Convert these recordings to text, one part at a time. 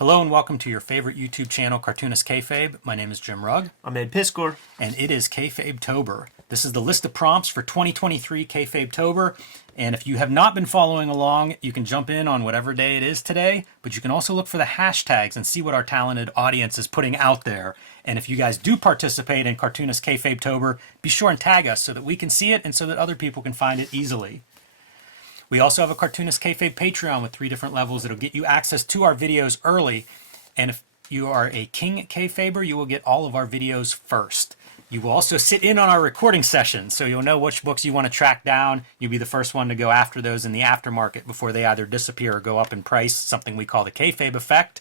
Hello and welcome to your favorite YouTube channel, Cartoonist Kayfabe. My name is Jim Rugg. I'm Ed Piskor. And it is Kayfabe-tober. This is the list of prompts for 2023 Kayfabe-tober. And if you have not been following along, you can jump in on whatever day it is today. But you can also look for the hashtags and see what our talented audience is putting out there. And if you guys do participate in Cartoonist Kayfabe-tober, be sure and tag us so that we can see it and so that other people can find it easily. We also have a Cartoonist Kayfabe Patreon with 3 different levels. It'll get you access to our videos early. And if you are a King Kayfaber, you will get all of our videos first. You will also sit in on our recording sessions, so you'll know which books you want to track down. You'll be the first one to go after those in the aftermarket before they either disappear or go up in price, something we call the Kayfabe effect.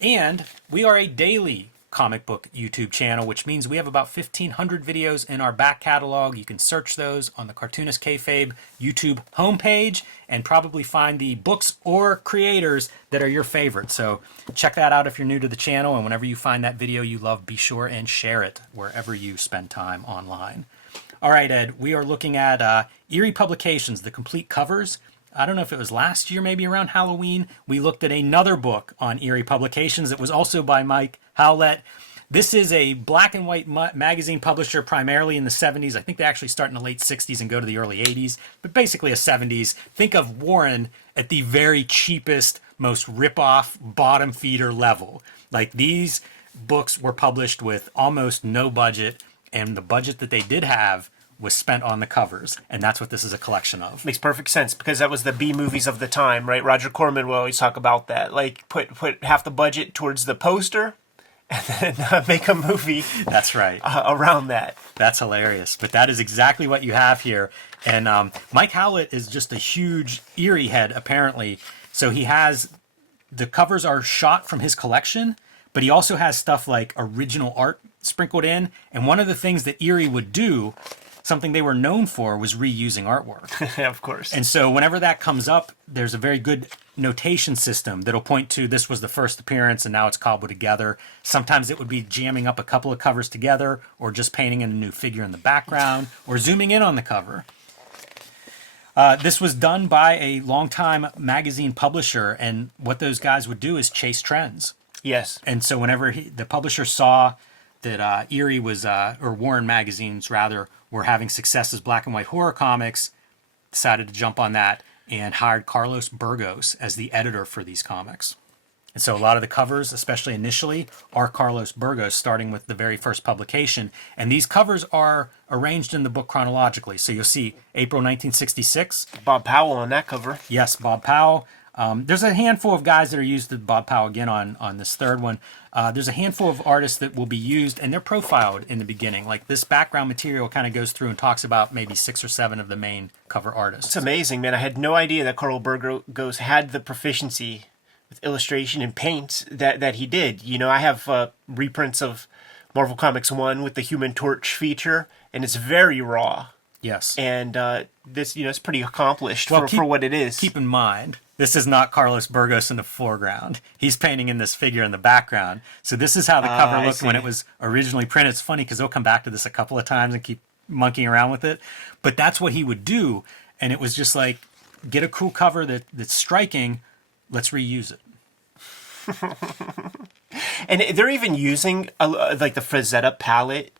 And we are a daily comic book YouTube channel, which means we have about 1,500 videos in our back catalog. You can search those on the Cartoonist Kayfabe YouTube homepage and probably find the books or creators that are your favorite. So check that out if you're new to the channel, and whenever you find that video you love, be sure and share it wherever you spend time online. All right, Ed, we are looking at Eerie Publications, the complete covers. I don't know if it was last year, maybe around Halloween, we looked at another book on Eerie Publications that was also by Mike Howlett. This is a black and white magazine publisher primarily in the 70s. I think they actually start in the late 60s and go to the early 80s, but basically a 70s. Think of Warren at the very cheapest, most rip-off, bottom feeder level. Like, these books were published with almost no budget, and the budget that they did have was spent on the covers, and that's what this is a collection of. Makes perfect sense, because that was the B movies of the time, right? Roger Corman will always talk about that. Like, put half the budget towards the poster, and then make a movie. That's right. Around that. That's hilarious. But that is exactly what you have here. And Mike Howlett is just a huge Eerie head, apparently. So he has, the covers are shot from his collection, but he also has stuff like original art sprinkled in. And one of the things that Eerie would do, something they were known for, was reusing artwork. Of course. And so whenever that comes up, there's a very good notation system that'll point to this was the first appearance and now it's cobbled together. Sometimes it would be jamming up a couple of covers together, or just painting in a new figure in the background, or zooming in on the cover. This was done by a longtime magazine publisher, and what those guys would do is chase trends. Yes. And so whenever the publisher saw that Eerie was, or Warren magazines rather, were having success as black and white horror comics, decided to jump on that and hired Carlos Burgos as the editor for these comics. And so a lot of the covers, especially initially, are Carlos Burgos, starting with the very first publication. And these covers are arranged in the book chronologically. So you'll see April 1966. Bob Powell on that cover. Yes, Bob Powell. There's a handful of guys that are used to Bob Powell again on this third one. There's a handful of artists that will be used, and they're profiled in the beginning. Like, this background material kind of goes through and talks about maybe 6 or 7 of the main cover artists. It's amazing, man. I had no idea that Carl Burgos had the proficiency with illustration and paint that he did. You know, I have reprints of Marvel Comics 1 with the Human Torch feature, and it's very raw. Yes. And this, you know, it's pretty accomplished for what it is. Keep in mind, this is not Carlos Burgos in the foreground. He's painting in this figure in the background. So this is how the cover looked when it was originally printed. It's funny because they'll come back to this a couple of times and keep monkeying around with it. But that's what he would do. And it was just like, get a cool cover that's striking. Let's reuse it. And they're even using like the Frazetta palette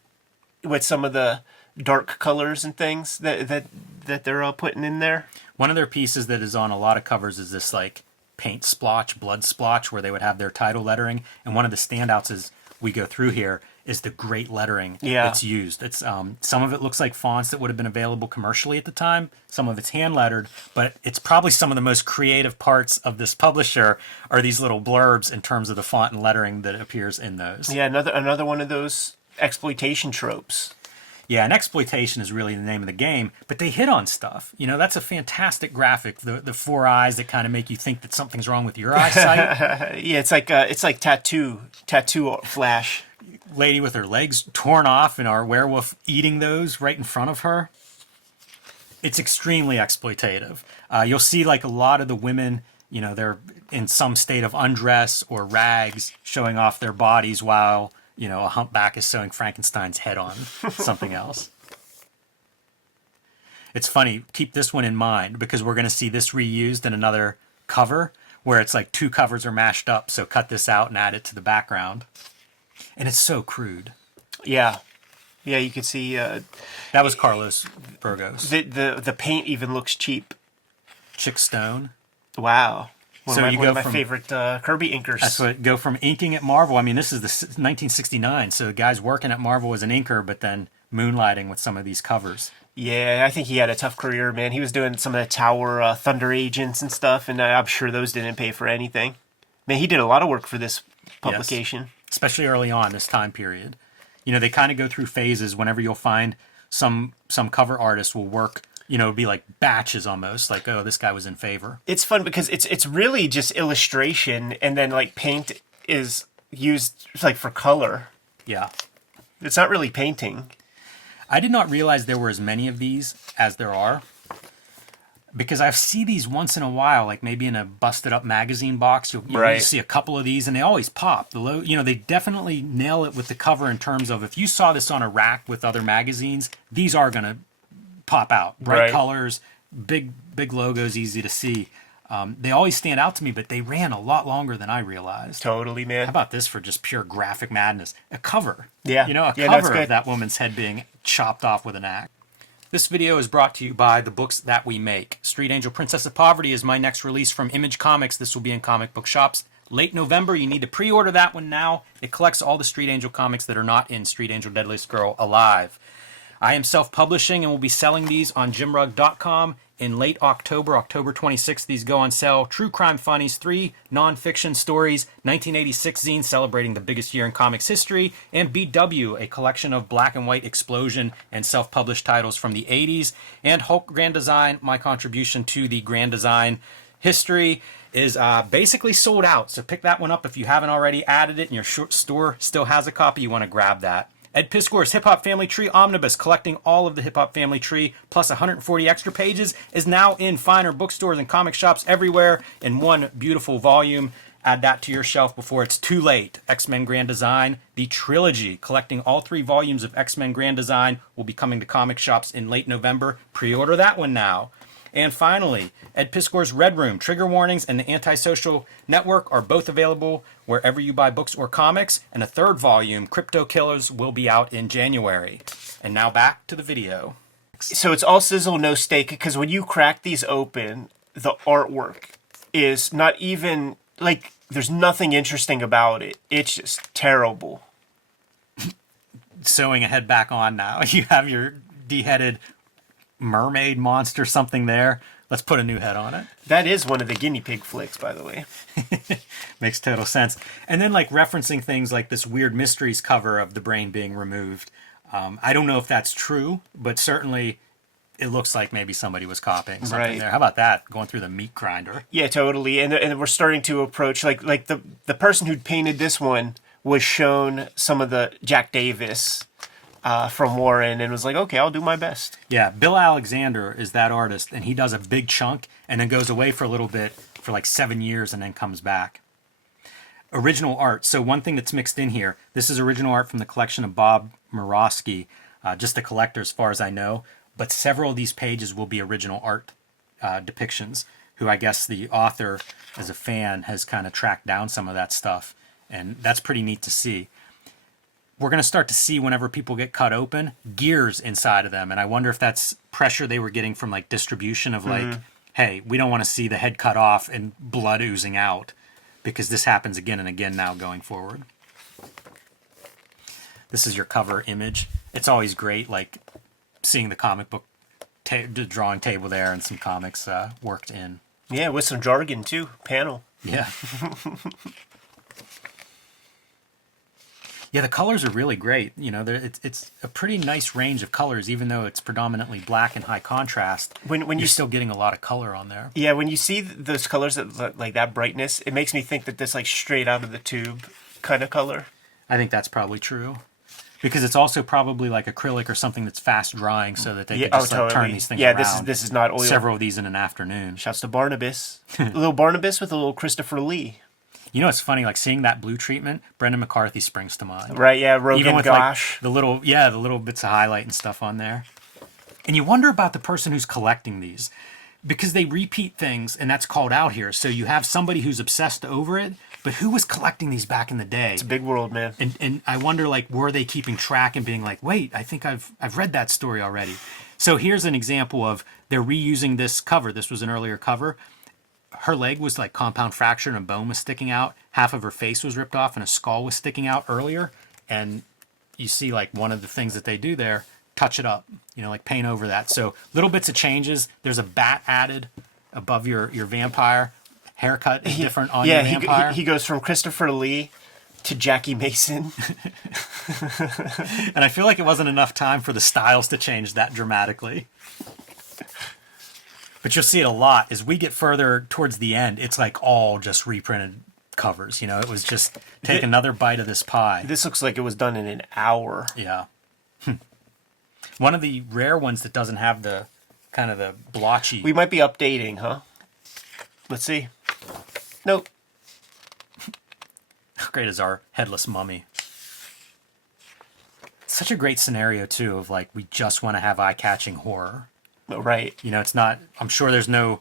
with some of the dark colors and things that they're putting in there. One of their pieces that is on a lot of covers is this like paint splotch, blood splotch, where they would have their title lettering. And one of the standouts as we go through here is the great lettering that's used. It's some of it looks like fonts that would have been available commercially at the time. Some of it's hand lettered, but it's probably some of the most creative parts of this publisher are these little blurbs in terms of the font and lettering that appears in those. Yeah, another one of those exploitation tropes. Yeah, and exploitation is really the name of the game, but they hit on stuff. You know, that's a fantastic graphic. The 4 eyes that kind of make you think that something's wrong with your eyesight. Yeah, it's like tattoo flash. Lady with her legs torn off and our werewolf eating those right in front of her. It's extremely exploitative. You'll see like a lot of the women, you know, they're in some state of undress or rags showing off their bodies while, you know, a humpback is sewing Frankenstein's head on something else. It's funny, keep this one in mind because we're going to see this reused in another cover where it's like 2 covers are mashed up, so cut this out and add it to the background. And it's so crude. Yeah. Yeah, you can see That was Carlos Burgos. the paint even looks cheap. Chick Stone. Wow. One of my from favorite Kirby inkers. That's what go from inking at Marvel. I mean, this is the 1969, so the guy's working at Marvel as an inker, but then moonlighting with some of these covers. Yeah, I think he had a tough career, man. He was doing some of the Tower Thunder Agents and stuff, and I'm sure those didn't pay for anything. Man, he did a lot of work for this publication. Yes. Especially early on, this time period. You know, they kind of go through phases. Whenever you'll find some cover artist will work, you know, it'd be like batches almost, like, oh, this guy was in favor. It's fun because it's really just illustration, and then like paint is used like for color. Yeah. It's not really painting. I did not realize there were as many of these as there are, because I see these once in a while, like maybe in a busted up magazine box. You'll see a couple of these, and they always pop. They definitely nail it with the cover in terms of if you saw this on a rack with other magazines, these are going to pop out. Bright colors, big logos, easy to see. They always stand out to me, but they ran a lot longer than I realized. Totally, man. How about this for just pure graphic madness? A cover. Yeah. A cover of that woman's head being chopped off with an axe. This video is brought to you by the books that we make. Street Angel Princess of Poverty is my next release from Image Comics. This will be in comic book shops late November. You need to pre-order that one now. It collects all the Street Angel comics that are not in Street Angel Deadliest Girl Alive. I am self-publishing and will be selling these on jimrugg.com in late October, October 26th. These go on sale. True Crime Funnies, 3 non-fiction stories, 1986 zine celebrating the biggest year in comics history, and BW, a collection of black and white explosion and self-published titles from the 80s, and Hulk Grand Design, my contribution to the Grand Design history, is basically sold out. So pick that one up if you haven't already added it and your store still has a copy. You want to grab that. Ed Piskor's Hip Hop Family Tree Omnibus, collecting all of the Hip Hop Family Tree, plus 140 extra pages, is now in finer bookstores and comic shops everywhere in one beautiful volume. Add that to your shelf before it's too late. X-Men Grand Design, the trilogy, collecting all 3 volumes of X-Men Grand Design, will be coming to comic shops in late November. Pre-order that one now. And finally, Ed Piskor's Red Room, Trigger Warnings, and the Antisocial Network are both available wherever you buy books or comics. And a 3rd volume, Crypto Killers, will be out in January. And now back to the video. So it's all sizzle, no steak, because when you crack these open, the artwork is not even, like, there's nothing interesting about it. It's just terrible. Sewing a head back on now. You have your de-headed mermaid monster something there. Let's put a new head on it. That is one of the guinea pig flicks, by the way. Makes total sense. And then like referencing things like this weird mysteries cover of the brain being removed. I don't know if that's true, but certainly it looks like maybe somebody was copying something there. How about that? Going through the meat grinder. Yeah, totally. And we're starting to approach, like the person who painted this one was shown some of the Jack Davis from Warren and was like, okay, I'll do my best. Yeah, Bill Alexander is that artist, and he does a big chunk and then goes away for a little bit for like 7 years and then comes back. Original art. So one thing that's mixed in here, this is original art from the collection of Bob Murawski, just the collector as far as I know, but several of these pages will be original art depictions, who I guess the author, as a fan, has kind of tracked down some of that stuff, and that's pretty neat to see. We're going to start to see whenever people get cut open, gears inside of them. And I wonder if that's pressure they were getting from like distribution of like, hey, we don't want to see the head cut off and blood oozing out, because this happens again and again now going forward. This is your cover image. It's always great, like seeing the comic book drawing table there and some comics worked in. Yeah, with some jargon too. Panel. Yeah. Yeah, the colors are really great. You know, it's a pretty nice range of colors, even though it's predominantly black and high contrast. When you're still getting a lot of color on there. Yeah, when you see those colors, like that brightness, it makes me think that this like straight out of the tube kind of color. I think that's probably true, because it's also probably like acrylic or something that's fast drying, so that they can just like, turn these things around. Yeah, this is not oil. Several of these in an afternoon. Shouts to Barnabas, a little Barnabas with a little Christopher Lee. You know, it's funny, like seeing that blue treatment, Brendan McCarthy springs to mind. Right, yeah, Rogan Even with Gosh. Like, the little bits of highlight and stuff on there. And you wonder about the person who's collecting these, because they repeat things, and that's called out here. So you have somebody who's obsessed over it, but who was collecting these back in the day? It's a big world, man. And I wonder, like, were they keeping track and being like, wait, I think I've read that story already. So here's an example of they're reusing this cover. This was an earlier cover. Her leg was like compound fracture and a bone was sticking out. Half of her face was ripped off and a skull was sticking out earlier. And you see like one of the things that they do there, touch it up, you know, like paint over that. So little bits of changes. There's a bat added above your vampire. Haircut is different on your vampire. He goes from Christopher Lee to Jackie Mason. And I feel like it wasn't enough time for the styles to change that dramatically. But you'll see it a lot as we get further towards the end. It's like all just reprinted covers. You know, it was just take another bite of this pie. This looks like it was done in an hour. Yeah. One of the rare ones that doesn't have the kind of the blotchy. We might be updating, huh? Let's see. Nope. How great is our headless mummy? Such a great scenario too of like we just want to have eye-catching horror. Right. You know, it's not. I'm sure there's no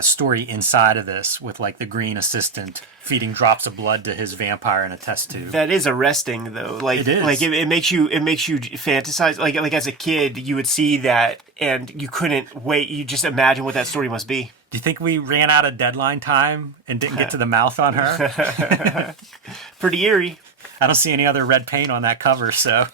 story inside of this with like the green assistant feeding drops of blood to his vampire in a test tube. That is arresting, though. Like it is. Like it makes you fantasize. Like as a kid, you would see that and you couldn't wait. You just imagine what that story must be. Do you think we ran out of deadline time and didn't get to the mouth on her? Pretty eerie. I don't see any other red paint on that cover, so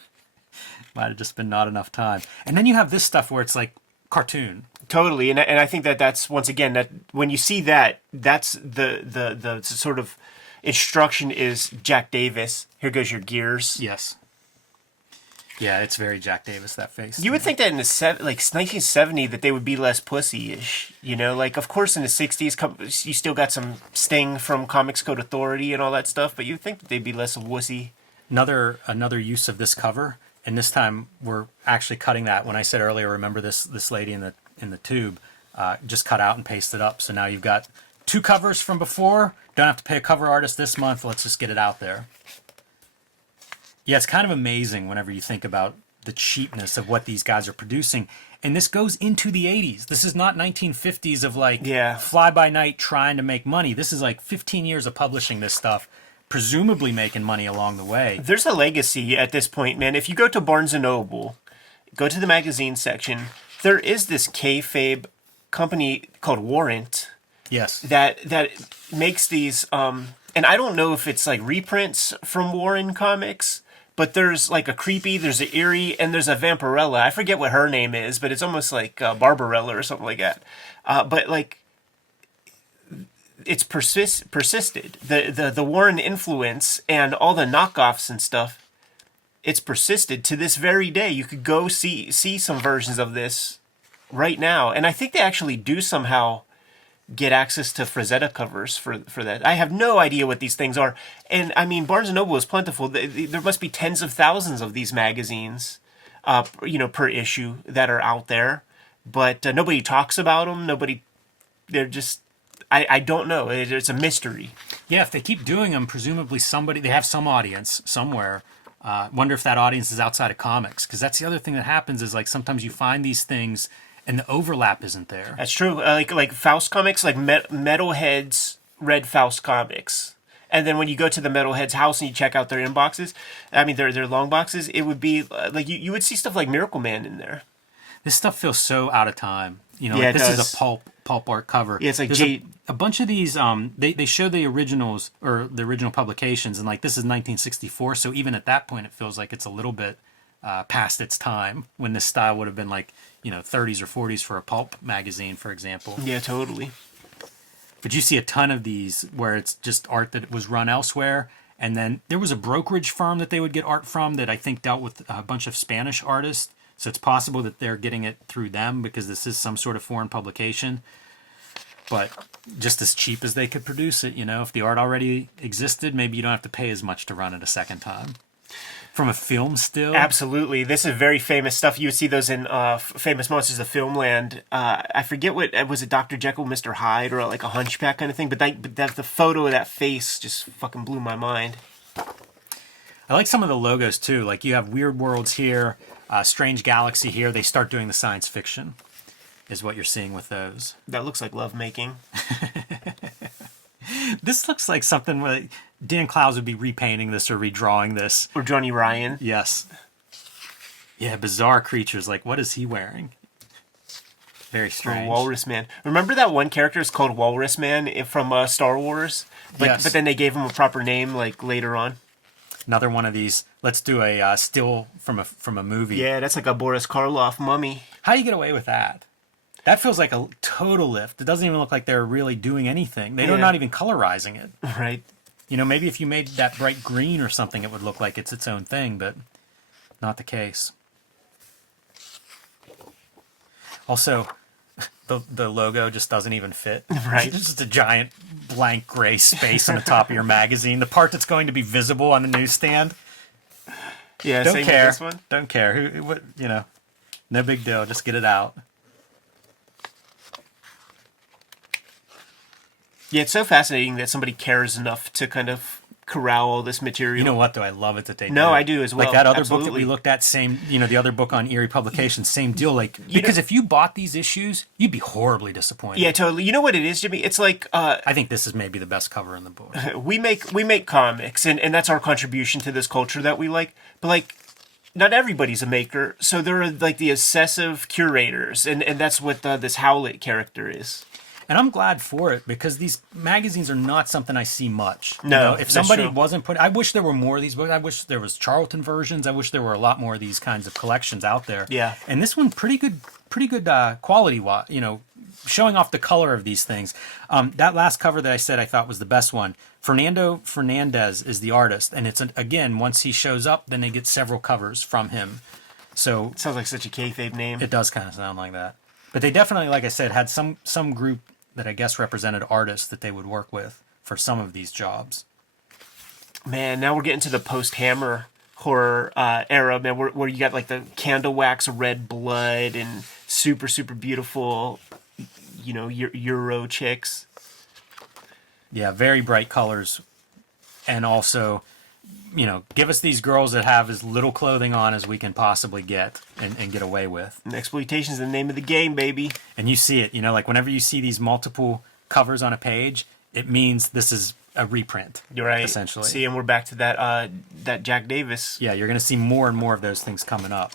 might have just been not enough time. And then you have this stuff where it's like cartoon. Totally, and I think that's once again that when you see that, that's the sort of instruction is Jack Davis. Here goes your gears. Yes. Yeah, it's very Jack Davis, that face. You would think that in the 1970 that they would be less pussy-ish, you know? Like, of course, in the 60s, you still got some sting from Comics Code Authority and all that stuff, but you'd think that they'd be less wussy. Another use of this cover, and this time we're actually cutting that. When I said earlier, remember this lady in the tube, just cut out and pasted up. So now you've got two covers from before. Don't have to pay a cover artist this month. Let's just get it out there. Yeah, it's kind of amazing whenever you think about the cheapness of what these guys are producing. And this goes into the 80s. This is not 1950s of like fly-by-night trying to make money. This is like 15 years of publishing this stuff, presumably making money along the way. There's a legacy at this point, man. If you go to Barnes & Noble, go to the magazine section, there is this Kayfabe company called Warrant. Yes. That makes these, and I don't know if it's like reprints from Warren Comics, but there's like a Creepy, there's an Eerie, and there's a Vampirella. I forget what her name is, but it's almost like Barbarella or something like that. But like, it's persisted. The Warren influence and all the knockoffs and stuff, it's persisted to this very day. You could go see some versions of this right now. And I think they actually do somehow get access to Frazetta covers for that. I have no idea what these things are. And I mean, Barnes & Noble is plentiful. There must be tens of thousands of these magazines, per issue that are out there. But nobody talks about them. They're just, I don't know. It's a mystery. Yeah, if they keep doing them, presumably they have some audience somewhere. Wonder if that audience is outside of comics. Because that's the other thing that happens is like sometimes you find these things and the overlap isn't there. That's true. Like Faust Comics, like Metalheads read Faust Comics. And then when you go to the Metalheads house and you check out their inboxes, I mean, their long boxes, it would be like you would see stuff like Miracle Man in there. This stuff feels so out of time. You know, yeah, like this does. is a pulp art cover. Yeah, it's like a bunch of these. They show the originals or the original publications, and like this is 1964. So even at that point, it feels like it's a little bit past its time when this style would have been like 30s or 40s for a pulp magazine, for example. Yeah, totally. But you see a ton of these where it's just art that was run elsewhere. And then there was a brokerage firm that they would get art from that I think dealt with a bunch of Spanish artists. So it's possible that they're getting it through them because this is some sort of foreign publication. But just as cheap as they could produce it, if the art already existed, maybe you don't have to pay as much to run it a second time. From a film still? Absolutely. This is very famous stuff. You would see those in Famous Monsters of Filmland. I forget what, was it Dr. Jekyll, Mr. Hyde, or like a Hunchback kind of thing? But the photo of that face just fucking blew my mind. I like some of the logos too. Like you have Weird Worlds here, Strange Galaxy here. They start doing the science fiction. is what you're seeing with those. That looks like lovemaking. This looks like something where Dan Clowes would be repainting this or redrawing this. Or Johnny Ryan. Yes. Yeah, bizarre creatures. Like, what is he wearing? Very strange. Walrus Man. Remember that one character is called Walrus Man from Star Wars? Yes. But then they gave him a proper name like later on. Another one of these. Let's do a still from a movie. Yeah, that's like a Boris Karloff mummy. How do you get away with that? That feels like a total lift. It doesn't even look like they're really doing anything. They're not even colorizing it. Right. You know, maybe if you made that bright green or something, it would look like it's its own thing, but not the case. Also, the logo just doesn't even fit. Right. It's just a giant blank gray space on the top of your magazine. The part that's going to be visible on the newsstand. Yeah, Don't same care. with this one. Don't care. You know, no big deal. Just get it out. Yeah, it's so fascinating that somebody cares enough to kind of corral all this material. You know what, though? I love it that they No, do. I do as well. Like that other book that Absolutely. we looked at, same, you know, the other book on Eerie Publications, same deal. Like, because if you bought these issues, you'd be horribly disappointed. Yeah, totally. You know what it is, Jimmy? It's like I think this is maybe the best cover in the book. we make comics, and that's our contribution to this culture that we like. But like, not everybody's a maker, so there are like the obsessive curators, and that's what this Howlett character is. And I'm glad for it because these magazines are not something I see much. You No, know, if that's somebody true. wasn't put, I wish there were more of these books. I wish there was Charlton versions. I wish there were a lot more of these kinds of collections out there. Yeah. And this one, pretty good quality. You know, showing off the color of these things. That last cover that I said I thought was the best one. Fernando Fernandez is the artist, and it's again once he shows up, then they get several covers from him. So Sounds like such a kayfabe name. it does kind of sound like that. But they definitely, like I said, had some group that I guess represented artists that they would work with for some of these jobs. Man, now we're getting to the post-Hammer horror era, man, where you got like the candle wax red blood and super, super beautiful, you know, Euro chicks. Yeah, very bright colors. And also, you know, give us these girls that have as little clothing on as we can possibly get and get away with. And exploitation's the name of the game, baby. And you see it, you know, like whenever you see these multiple covers on a page, it means this is a reprint. You're right. Essentially. See, and we're back to that Jack Davis. Yeah, you're going to see more and more of those things coming up.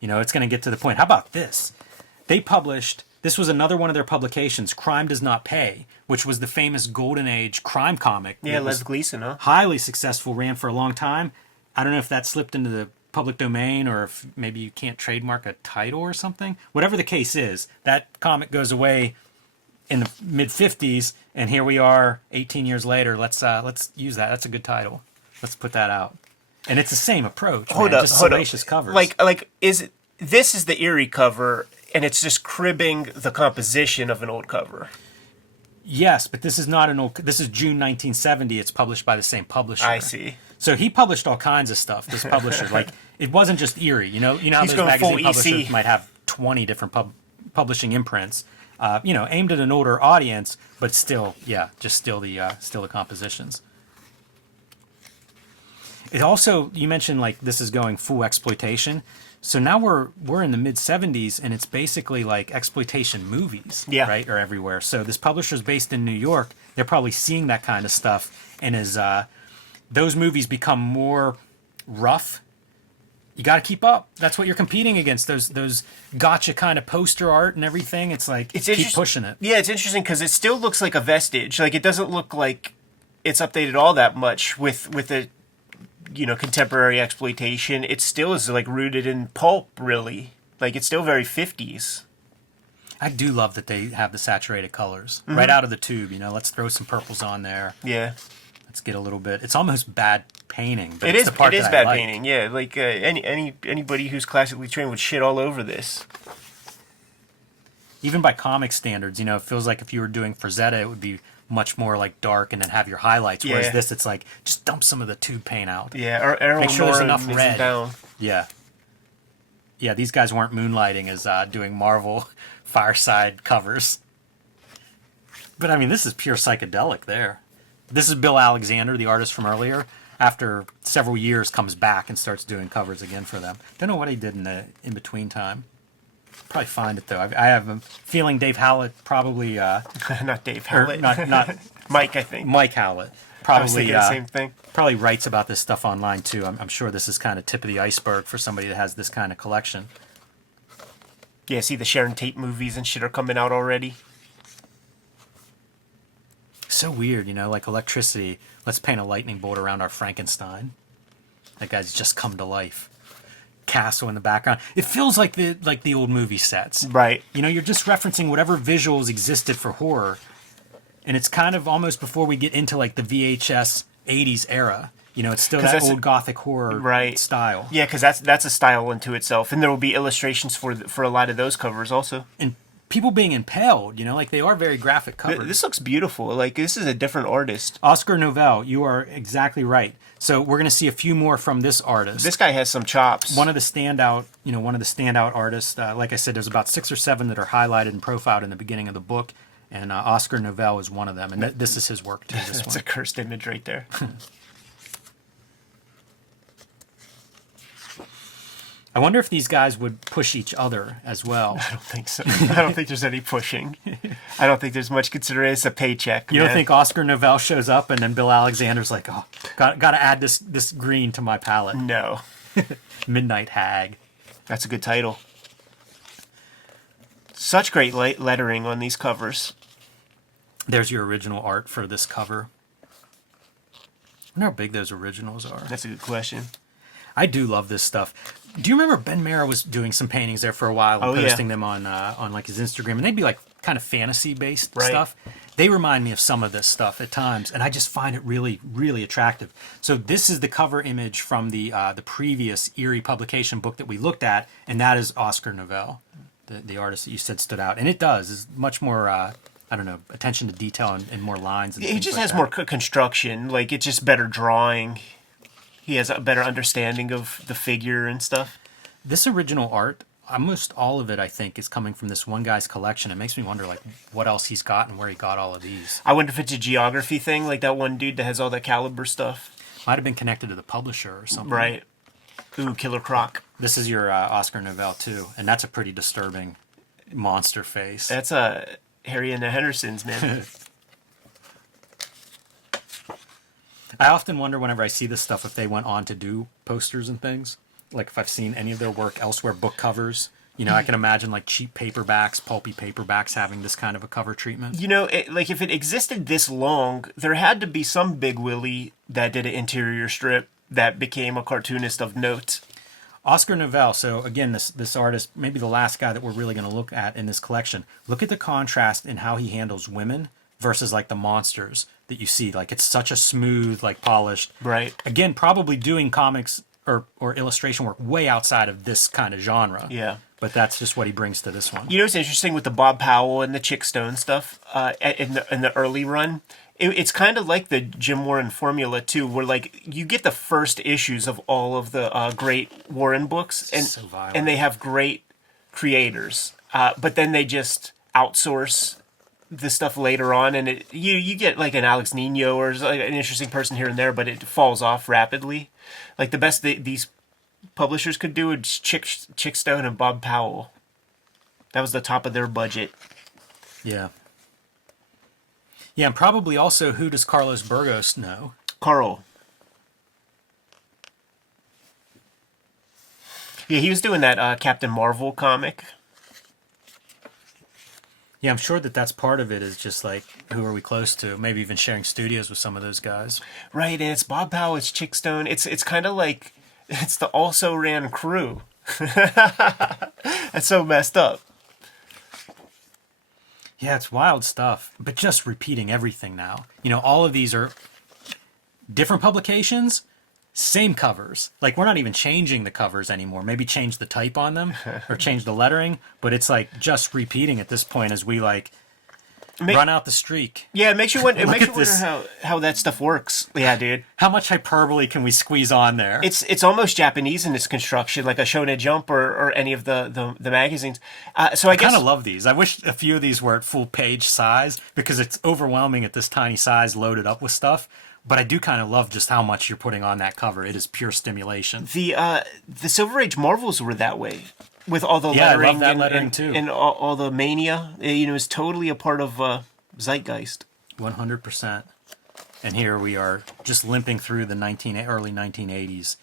You know, it's going to get to the point. How about this? They published, this was another one of their publications, Crime Does Not Pay, which was the famous Golden Age crime comic. Yeah, that was Les Gleason, huh? highly successful, ran for a long time. I don't know if that slipped into the public domain or if maybe you can't trademark a title or something. Whatever the case is, that comic goes away in the mid-50s, and here we are 18 years later. Let's use that. That's a good title. Let's put that out. And it's the same approach. Hold man. up, Just hold up. salacious covers. This is the Eerie cover, and it's just cribbing the composition of an old cover. Yes, but this is not an old. This is June 1970. It's published by the same publisher. I see. So he published all kinds of stuff. This publisher, like it wasn't just Eerie. You know how He's those going full magazine publishers EC. might have 20 different publishing imprints. You know, aimed at an older audience, but still, yeah, just still the compositions. It also, you mentioned like this is going full exploitation. So now we're in the mid 70s, and it's basically like exploitation movies, Yeah. right, are everywhere. So this publisher's based in New York. They're probably seeing that kind of stuff, and as those movies become more rough, you got to keep up. That's what you're competing against. Those gotcha kind of poster art and everything. It's like keep pushing it. Yeah, it's interesting because it still looks like a vestige. Like it doesn't look like it's updated all that much with the contemporary exploitation. It still is like rooted in pulp, really. Like it's still very 50s. I do love that they have the saturated colors right out of the tube. You know, let's throw some purples on there. Yeah, Let's get a little bit. It's almost bad painting. But it it's is. the part It is that I bad like. painting. Yeah, like anybody who's classically trained would shit all over this. Even by comic standards, you know, it feels like if you were doing Frazetta, it would be much more like dark and then have your highlights. Whereas Yeah. this, it's like just dump some of the tube paint out. Yeah, or Errol Make sure there's Nora enough mixes red. down. Yeah. Yeah, these guys weren't moonlighting as doing Marvel Fireside covers. But I mean, this is pure psychedelic there. This is Bill Alexander, the artist from earlier. After several years, comes back and starts doing covers again for them. Don't know what he did in the in-between time. probably find it though. I have a feeling Dave Howlett probably Not Dave or Howlett. not Mike, I think. Mike Howlett I was probably thinking the same thing. probably writes about this stuff online too. I'm sure this is kind of tip of the iceberg for somebody that has this kind of collection. Yeah, see the Sharon Tate movies and shit are coming out already. So weird, you know, like electricity. Let's paint a lightning bolt around our Frankenstein. That guy's just come to life. Castle in the background. It feels like the old movie sets. Right. You know, you're just referencing whatever visuals existed for horror. And it's kind of almost before we get into like the VHS 80s era. You know, it's still that old gothic horror style. Yeah, because that's a style unto itself. And there will be illustrations for a lot of those covers also. And people being impaled, you know, like they are very graphic covers. This looks beautiful. Like, this is a different artist. Oscar Novell, you are exactly right. So we're going to see a few more from this artist. This guy has some chops. One of the standout artists. Like I said, there's about 6 or 7 that are highlighted and profiled in the beginning of the book. And Oscar Novell is one of them. And this is his work, too. That's a cursed image right there. I wonder if these guys would push each other as well. I don't think so. I don't think there's any pushing. I don't think there's much consideration. It's a paycheck. You don't think Oscar Novell shows up and then Bill Alexander's like, oh, got to add this green to my palette. No. Midnight Hag. That's a good title. Such great lettering on these covers. There's your original art for this cover. I wonder how big those originals are. That's a good question. I do love this stuff. Do you remember Ben Mara was doing some paintings there for a while and posting them on like his Instagram, and they'd be like kind of fantasy based stuff. They remind me of some of this stuff at times, and I just find it really, really attractive. So this is the cover image from the previous Eerie publication book that we looked at, and that is Oscar Novell, the artist that you said stood out, and it does. It's much more I don't know, attention to detail and more lines. And he just has more construction. Like, it's just better drawing. He has a better understanding of the figure and stuff. This original art, almost all of it, I think, is coming from this one guy's collection. It makes me wonder, like, what else he's got and where he got all of these. I wonder if it's a geography thing, like that one dude that has all that caliber stuff. Might have been connected to the publisher or something. Right. Ooh, Killer Croc. This is your Oscar Novell, too. And that's a pretty disturbing monster face. That's Harry and the Hendersons, man. I often wonder whenever I see this stuff if they went on to do posters and things. Like if I've seen any of their work elsewhere, book covers. You know, I can imagine like cheap paperbacks, pulpy paperbacks having this kind of a cover treatment. You know, like if it existed this long, there had to be some big willie that did an interior strip that became a cartoonist of note. Oscar Novell, so again, this artist, maybe the last guy that we're really going to look at in this collection. Look at the contrast in how he handles women versus like the monsters that you see. Like it's such a smooth, like polished. Right. Again, probably doing comics or illustration work way outside of this kind of genre. Yeah. But that's just what he brings to this one. You know what's interesting with the Bob Powell and the Chick Stone stuff in the early run? It's kind of like the Jim Warren formula too, where like you get the first issues of all of the great Warren books, and they have great creators, but then they just outsource the stuff later on, and you get like an Alex Nino or like an interesting person here and there, but it falls off rapidly. Like the best these publishers could do is Chick Stone and Bob Powell. That was the top of their budget. Yeah. Yeah, and probably also, who does Carlos Burgos know? Carl. Yeah, he was doing that Captain Marvel comic. Yeah, I'm sure that's part of it is just like, who are we close to? Maybe even sharing studios with some of those guys. Right, and it's Bob Powell, it's Chick Stone. It's kind of like, it's the Also Ran crew. That's so messed up. Yeah, it's wild stuff, but just repeating everything now. You know, all of these are different publications, same covers. Like, we're not even changing the covers anymore. Maybe change the type on them or change the lettering, but it's like just repeating at this point as we like run out the streak. Yeah, it makes you wonder, how that stuff works. Yeah, dude. How much hyperbole can we squeeze on there? It's almost Japanese in its construction, like a Shonen Jump or any of the magazines. So I guess kind of love these. I wish a few of these were at full page size because it's overwhelming at this tiny size loaded up with stuff. But I do kind of love just how much you're putting on that cover. It is pure stimulation. The Silver Age Marvels were that way. with all the Yeah, I love lettering, that lettering too. and all the mania. You know, is totally a part of zeitgeist. 100%. And here we are, just limping through the early 1980s.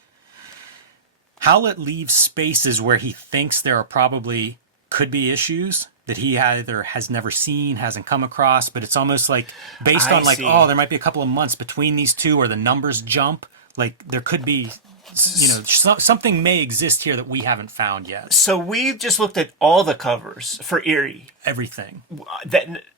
Howlett leaves spaces where he thinks there are probably could be issues that he either has never seen, hasn't come across, but it's almost like based on like, see. oh, there might be a couple of months between these two, or the numbers jump. Like there could be, something may exist here that we haven't found yet. So we just looked at all the covers for Eerie. Everything.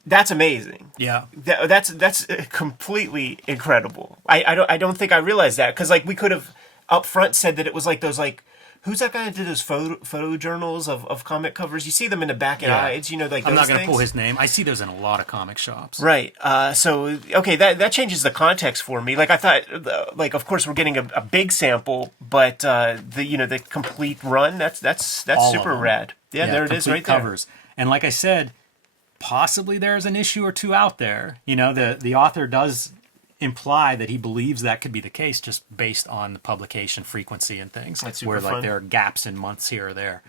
That's amazing. Yeah. That's completely incredible. I don't think I realized that, because like we could have up front said that it was like those like. Who's that guy that did those photo journals of comic covers? You see them in the back and eyes, like I'm those not going to things? pull his name. I see those in a lot of comic shops. Right. So, okay, that changes the context for me. Like, I thought, like, of course, we're getting a big sample, but the complete run, that's All super of them. rad. Yeah, there it is complete right there. covers. And like I said, possibly there's an issue or two out there. The author does imply that he believes that could be the case just based on the publication frequency and things. That's super where like fun. there are gaps in months here or there.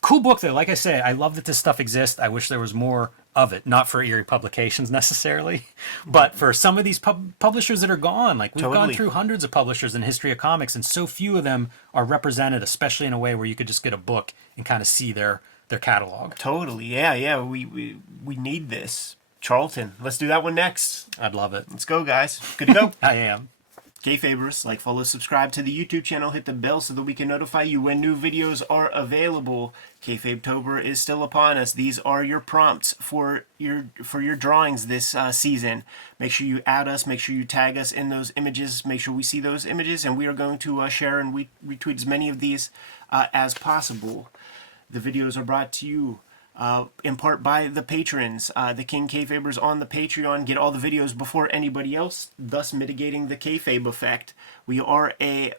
Cool book though. Like I said, I love that this stuff exists. I wish there was more of it. Not for Eerie Publications necessarily, but for some of these publishers that are gone. Like we've gone Totally. through hundreds of publishers in the history of comics, and so few of them are represented, especially in a way where you could just get a book and kind of see their catalog. Totally. Yeah. We need this. Charlton. Let's do that one next. I'd love it. Let's go, guys. Good to go. I am. Kayfabers, like, follow, subscribe to the YouTube channel, hit the bell so that we can notify you when new videos are available. Kayfabetober is still upon us. These are your prompts for your drawings this season. Make sure you add us, make sure you tag us in those images, make sure we see those images, and we are going to share and retweet as many of these as possible. The videos are brought to you in part by the patrons. The King Kayfabers on the Patreon get all the videos before anybody else, thus mitigating the kayfabe effect. We are a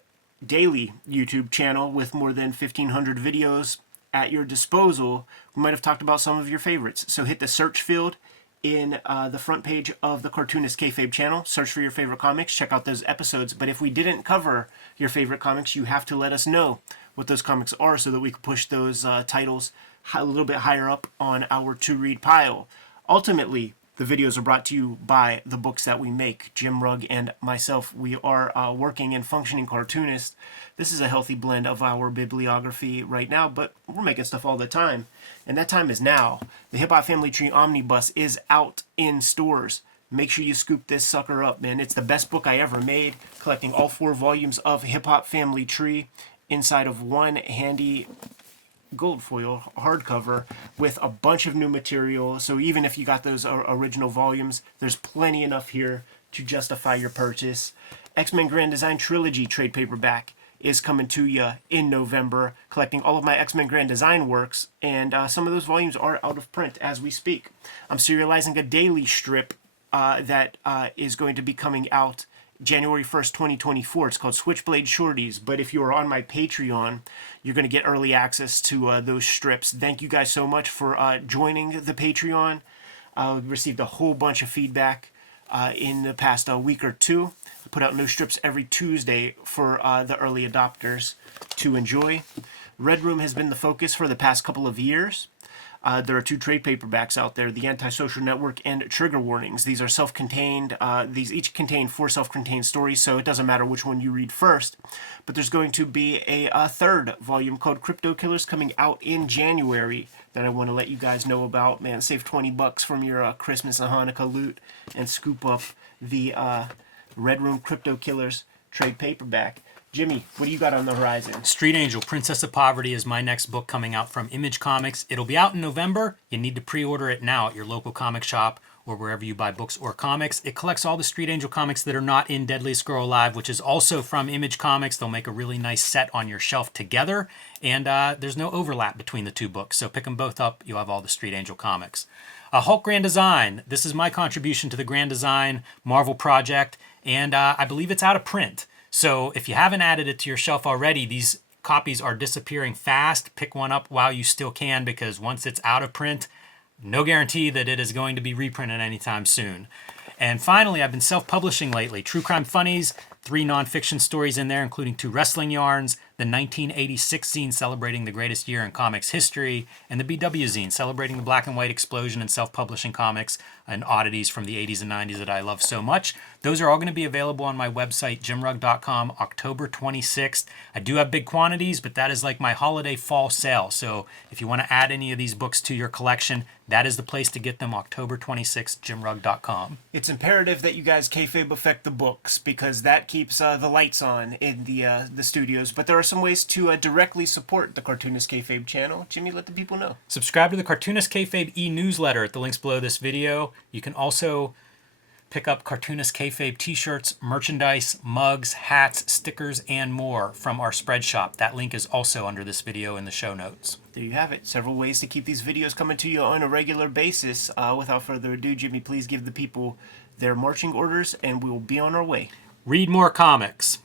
daily YouTube channel with more than 1,500 videos at your disposal. We might have talked about some of your favorites. So hit the search field in the front page of the Cartoonist Kayfabe channel. Search for your favorite comics. Check out those episodes. But if we didn't cover your favorite comics, you have to let us know what those comics are so that we can push those titles a little bit higher up on our to-read pile. Ultimately, the videos are brought to you by the books that we make. Jim Rugg and myself, we are working and functioning cartoonists. This is a healthy blend of our bibliography right now, but we're making stuff all the time. And that time is now. The Hip Hop Family Tree Omnibus is out in stores. Make sure you scoop this sucker up, man. It's the best book I ever made, collecting all 4 volumes of Hip Hop Family Tree inside of one handy gold foil hardcover with a bunch of new material. So even if you got those original volumes, there's plenty enough here to justify your purchase. X-Men Grand Design Trilogy trade paperback is coming to you in November, collecting all of my X-Men Grand Design works, and some of those volumes are out of print as we speak. I'm serializing a daily strip that is going to be coming out January 1st, 2024. It's called Switchblade Shorties, but if you are on my Patreon, you're going to get early access to those strips. Thank you guys so much for joining the Patreon. We received a whole bunch of feedback in the past week or two. I put out new strips every Tuesday for the early adopters to enjoy. Red Room has been the focus for the past couple of years. There are 2 trade paperbacks out there, The Antisocial Network and Trigger Warnings. These are self-contained. These each contain 4 self-contained stories, so it doesn't matter which one you read first. But there's going to be a 3rd volume called Crypto Killers coming out in January that I want to let you guys know about. Man, save $20 from your Christmas and Hanukkah loot and scoop up the Red Room Crypto Killers trade paperback. Jimmy, what do you got on the horizon? Street Angel, Princess of Poverty is my next book coming out from Image Comics. It'll be out in November. You need to pre-order it now at your local comic shop or wherever you buy books or comics. It collects all the Street Angel comics that are not in Deadliest Girl Alive, which is also from Image Comics. They'll make a really nice set on your shelf together, and there's no overlap between the 2 books, so pick them both up. You'll have all the Street Angel comics. Hulk Grand Design. This is my contribution to the Grand Design Marvel project, and I believe it's out of print. So if you haven't added it to your shelf already, these copies are disappearing fast. Pick one up while you still can, because once it's out of print, no guarantee that it is going to be reprinted anytime soon. And finally, I've been self-publishing lately. True Crime Funnies, 3 nonfiction stories in there, including 2 wrestling yarns. the 1986 zine celebrating the greatest year in comics history, and the BW zine celebrating the black and white explosion in self-publishing comics and oddities from the 80s and 90s that I love so much. Those are all going to be available on my website, jimrugg.com, October 26th. I do have big quantities, but that is like my holiday fall sale. So if you want to add any of these books to your collection, that is the place to get them, October 26th, jimrugg.com. It's imperative that you guys kayfabe affect the books, because that keeps the lights on in the studios. But there are some ways to directly support the Cartoonist Kayfabe channel. Jimmy, let the people know. Subscribe to the Cartoonist Kayfabe e-newsletter at the links below this video. You can also pick up Cartoonist Kayfabe t-shirts, merchandise, mugs, hats, stickers, and more from our spread shop. That link is also under this video in the show notes. There you have it. Several ways to keep these videos coming to you on a regular basis. Without further ado, Jimmy, please give the people their marching orders and we will be on our way. Read more comics.